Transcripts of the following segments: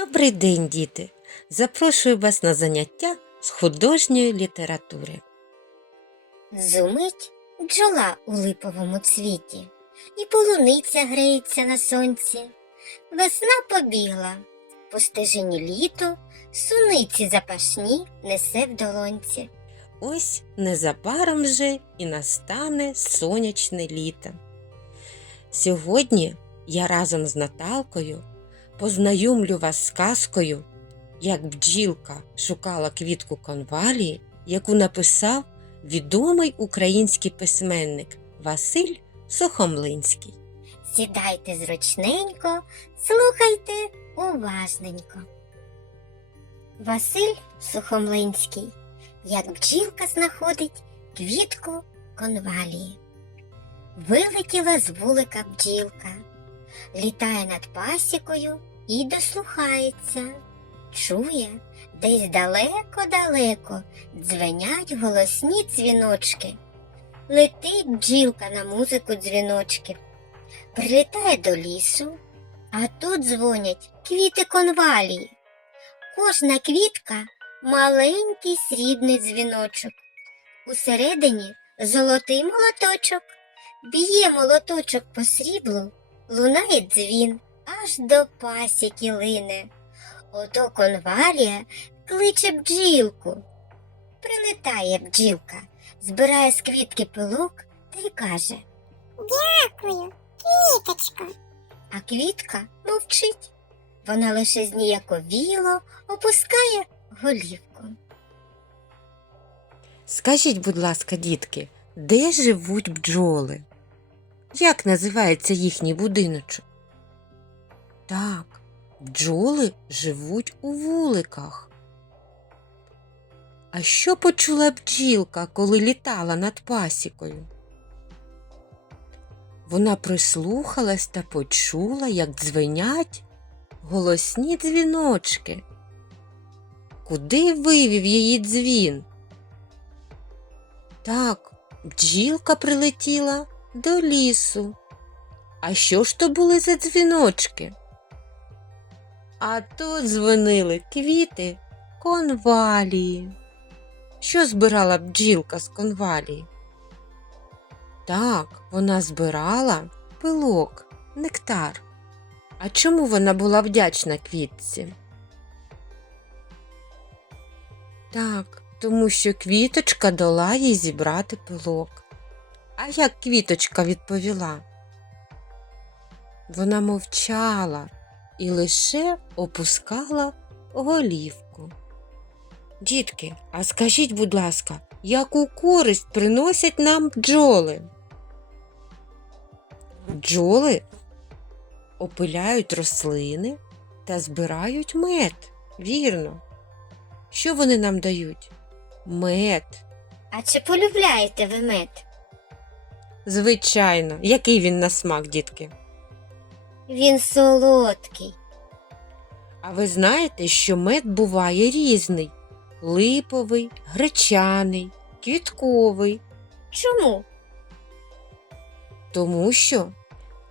Добрий день, діти! Запрошую вас на заняття з художньої літератури. Зумить бджола у липовому цвіті, і полуниця греється на сонці. Весна побігла, по стежині літо, суниці запашні несе в долонці. Ось незабаром вже і настане сонячне літо. Сьогодні я разом з Наталкою познайомлю вас з казкою, як бджілка шукала квітку конвалії, яку написав відомий український письменник Василь Сухомлинський. Сідайте зручненько, слухайте уважненько. Василь Сухомлинський, як бджілка знаходить квітку конвалії. Вилетіла з вулика бджілка, літає над пасікою і дослухається. Чує, десь далеко-далеко дзвенять голосні дзвіночки. Летить бджілка на музику дзвіночків прилітає до лісу, а тут дзвонять квіти конвалії. Кожна квітка маленький срібний дзвіночок. Усередині золотий молоточок. Б'є молоточок по сріблу, лунає дзвін, аж до пасіки лине. Ото конвалія кличе бджілку. Прилітає бджілка, збирає з квітки пилок та й каже Дякую, квіточко. А квітка мовчить. Вона лише зніяковіло опускає голівку. Скажіть, будь ласка, дітки, де живуть бджоли? Як називається їхній будиночок? Так, бджоли живуть у вуликах. А що почула бджілка, коли літала над пасікою? Вона прислухалась та почула, як дзвенять голосні дзвіночки. Куди вивів її дзвін? Так, бджілка прилетіла до лісу. А що ж то були за дзвіночки? А то дзвонили квіти конвалії. Що збирала бджілка з конвалії? Так, вона збирала пилок, нектар. А чому вона була вдячна квітці? Так, тому що квіточка дала їй зібрати пилок. А як квіточка відповіла? Вона мовчала і лише опускала голівку. Дітки, а скажіть, будь ласка, яку користь приносять нам бджоли? Бджоли опиляють рослини та збирають мед. Вірно. Що вони нам дають? Мед. А чи полюбляєте ви мед? Звичайно, який він на смак, дітки. Він солодкий. А ви знаєте, що мед буває різний: липовий, гречаний, квітковий. Чому? Тому що,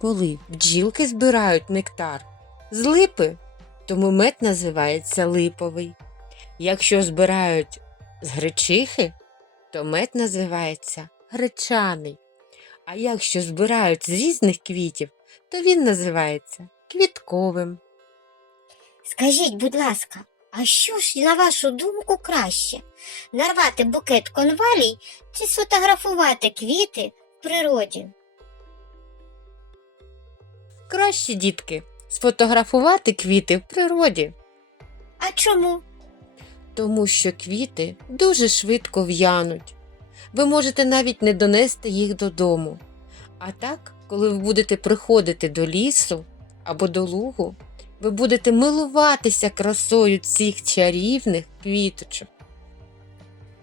коли бджілки збирають нектар з липи, тому мед називається липовий. Якщо збирають з гречихи, то мед називається гречаний. А якщо збирають з різних квітів, то він називається квітковим. Скажіть, будь ласка, а що ж, на вашу думку, краще? Нарвати букет конвалій чи сфотографувати квіти в природі? Краще, дітки, сфотографувати квіти в природі. А чому? тому що квіти дуже швидко в'януть. Ви можете навіть не донести їх додому. А так, коли ви будете приходити до лісу або до лугу, ви будете милуватися красою цих чарівних квіточок.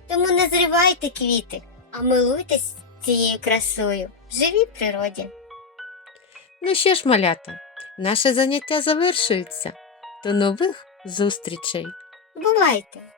Тому не зривайте квіти, а милуйтесь цією красою в живій природі. Ну що ж, малята, наше заняття завершується. До нових зустрічей! Бувайте!